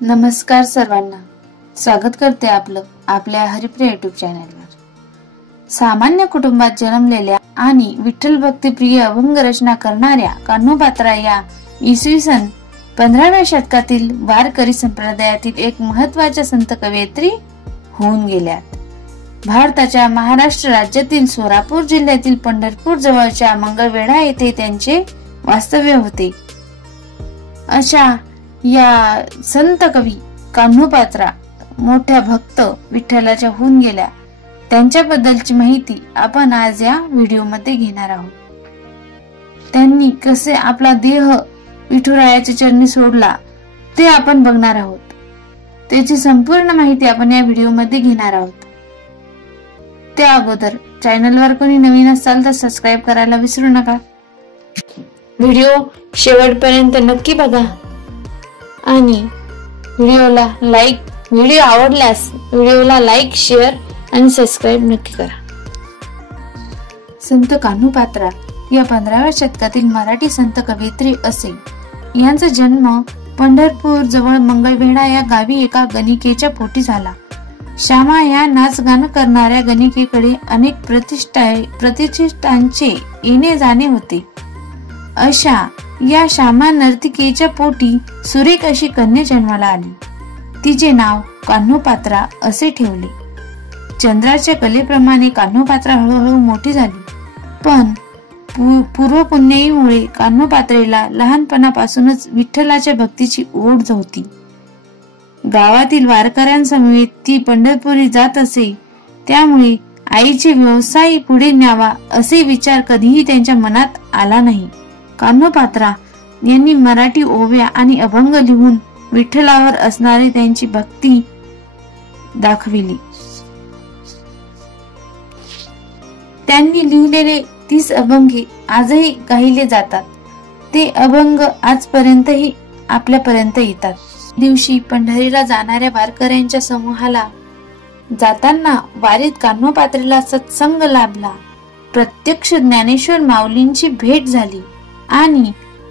नमस्कार सर्वांना, स्वागत करते आपल्या हरिप्रिय युट्यूब चॅनलवर। सामान्य कुटुंबात जन्मलेल्या आणि विठ्ठल भक्तिप्रिय अभंग रचना करणाऱ्या कान्होपात्रा या इसवी सन 15व्या शतकातील वारकरी संप्रदायातील एक महत्त्वाच्या संत कवयित्री होऊन गेल्यात। भारताच्या महाराष्ट्र राज्यातील सोलापूर जिल्ह्यातील पंढरपूर जवळच्या मंगळवेढा येथे त्यांचे वास्तव्य होते। अशा या संत कवी कान्होपात्रा मोठ्या भक्त विठ्ठलाच्या होऊन गेल्या, त्यांच्याबद्दलची माहिती आपण आज या व्हिडिओ मध्ये घेणार आहोत। त्यांनी कसे आपला देह विठुरायाच्या चरणी सोडला ते आपण बघणार आहोत। त्याची संपूर्ण माहिती आपण या व्हिडिओ मध्ये घेणार आहोत। त्या अगोदर चॅनलवर कोणी नवीन असाल तर सबस्क्राइब करायला विसरू नका। व्हिडिओ शेवटपर्यंत नक्की बघा आणि व्हिडिओ आवडल्यास व्हिडिओला लाईक, शेअर आणि सबस्क्राइब नक्की करा। संत कान्होपात्रा या 15व्या शतकातील मराठी संत कवयित्री असे। यांचा जन्म पंढरपूर जवळ मंगळवेढा या गावी एका गणिकेच्या पोटी झाला। श्यामा या नाचगान करणाऱ्या गणिकेकडे अनेक प्रतिष्ठांचे येणे जाणे होते। अशा या श्यामा नर्तिकेच्या पोटी सुरेख अशी कन्या जन्माला आली। तिचे नाव कान्होपात्रा असे ठेवले। चंद्राच्या कलेप्रमाणे कान्होपात्रा हळूहळू मोठी झाली, पण पूर्वपुण्याईमुळे कान्होपात्रेला लहानपणापासूनच विठ्ठलाच्या भक्तीची ओढ होती। गावातील वारकऱ्यांसमवेत ती पंढरपुरी जात असे, त्यामुळे आईचे व्यवसाय पुढे न्यावा असे विचार कधीही त्यांच्या मनात आला नाही। कान्होपात्रा यांनी मराठी ओव्या आणि अभंग लिहून विठ्ठलावर असणारी त्यांची भक्ती दाखविली। त्यांनी लिहिलेले 30 अभंगे आजही गायले जातात। ते अभंग आजपर्यंतही आपल्यापर्यंत येतात। दिवशी पंढरीला जाणाऱ्या वारकऱ्यांच्या समूहाला जाताना वारीत कान्होपात्रेला सत्संग लाभला। प्रत्यक्ष ज्ञानेश्वर माऊलींची भेट झाली आणि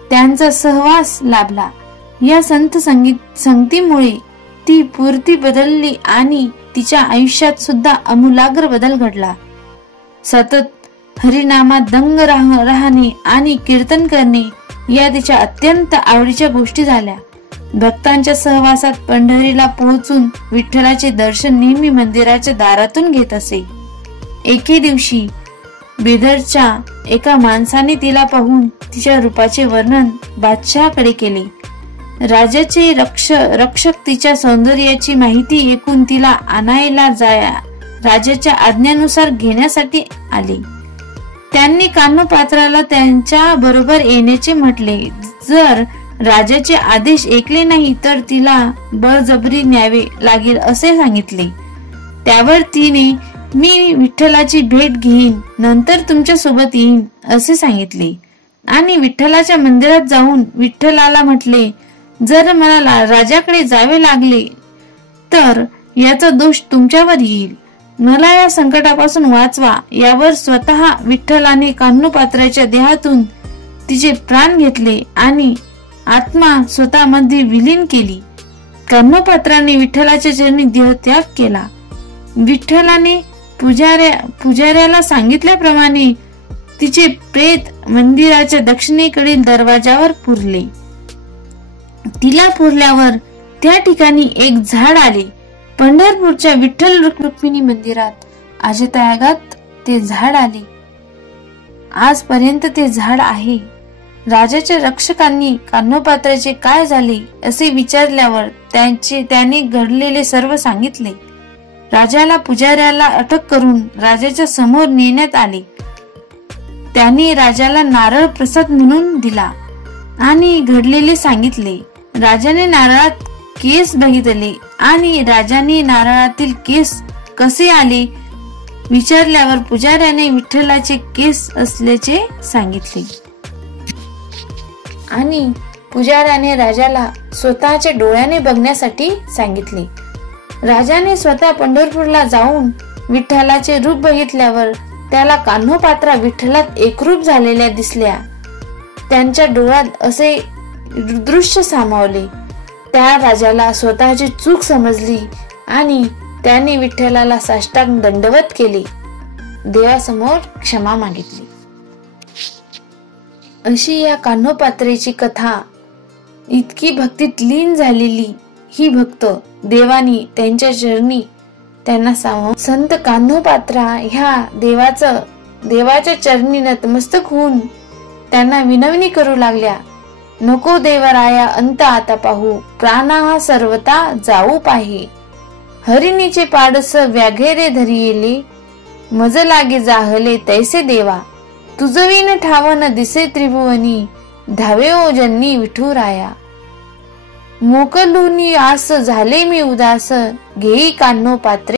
त्यांचा सहवास लाभला। या संत संगतीमुळे ती पूर्ती बदलली आणि तिच्या आयुष्यात सुद्धा आमूलाग्र बदल घडला। सतत हरिनामात दंग राहणे आणि कीर्तन करणे या तिच्या अत्यंत आवडीच्या गोष्टी झाल्या। भक्तांच्या सहवासात पंढरीला पोहोचून विठ्ठलाचे दर्शन नेहमी मंदिराच्या दारातून घेत असे। एके दिवशी बिदरच्या एका माणसाने तिला पाहून तिच्या रूपाचे वर्णन बादशहाकडे केले। राजाचे रक्षक तिच्या सौंदर्याची माहिती ऐकून तिला आणायला राजाच्या आज्ञेनुसार घेण्यासाठी आले। त्यांनी कान्होपात्राला त्यांच्या बरोबर येण्याचे म्हटले। जर राजाचे आदेश ऐकले नाही तर तिला बळजबरी न्यावे लागेल असे सांगितले। त्यावर तिने मी विठ्ठलाची भेट घेईन, नंतर तुमच्या सोबत येईन असे सांगितले आणि विठ्ठलाच्या मंदिरात जाऊन विठ्ठलाला म्हटले, जर मला राजाकडे जावे लागले तर याचा दोष तुमच्यावर येईल, मला या संकटापासून वाचवा। यावर स्वतः विठ्ठलाने कान्होपात्राच्या देहातून तिचे प्राण घेतले आणि आत्मा स्वतःमध्ये विलीन केली। कान्होपात्राने विठ्ठलाच्या चरणी देहत्याग केला। विठ्ठलाने पुजाऱ्याला सांगितल्याप्रमाणे तिचे प्रेत मंदिराच्या दक्षिणेकडील दरवाजावर पुरले। तिला पुरल्यावर त्या ठिकाणी एक झाड आले। पंढरपूरच्या विठ्ठल रुक्मिणी मंदिरात अजतागात ते झाड आले। आजपर्यंत ते झाड आहे। राजाच्या रक्षकांनी कान्होपात्राचे काय झाले असे विचारल्यावर त्याने घडलेले सर्व सांगितले। राजाला पुजाऱ्याला अटक करून राजाच्या समोर नेण्यात आले। त्याने राजाला नारळ प्रसाद म्हणून दिला आणि घडलेले सांगितले। राजाने नारळात केस बघितले आणि राजाने नारळातील केस कसे आले विचारल्यावर पुजाऱ्याने विठ्ठलाचे केस असल्याचे सांगितले आणि पुजाऱ्याने राजाला स्वतःच्या डोळ्याने बघण्यासाठी सांगितले। राजाने स्वतः पंढरपूरला जाऊन विठ्ठलाचे रूप बघितल्यावर त्याला कान्होपात्रा विठ्ठलात एकरूप झालेल्या दिसल्या। त्यांच्या डोळ्यात असे दृश्य सामावले। त्या राजाला स्वतःची चूक समजली आणि त्याने विठ्ठलाला साष्टांग दंडवत केले, देवासमोर क्षमा मागितली. अशी या कान्होपात्रेची कथा. इतकी भक्तीत लीन झालेली ही भक्त देवानी त्यांच्या चरणी त्यांना सावरून संत कान्होपात्रा ह्या देवाच्या चरणी नतमस्तक होऊन त्यांना विनवणी करू लागल्या. नको देवराया अंत आता पाहू, प्राणा हा सर्वता जाऊ पाहे. हरिणीचे पाडस व्याघेरे धरियेले, मज लागे जाहले तैसे देवा. तुझविन ठावन दिसे त्रिभुवनी, धावे ओ जन्नी विठुराया. मोकलूनी आस झाले मी उदास, घेई कान्होपात्रे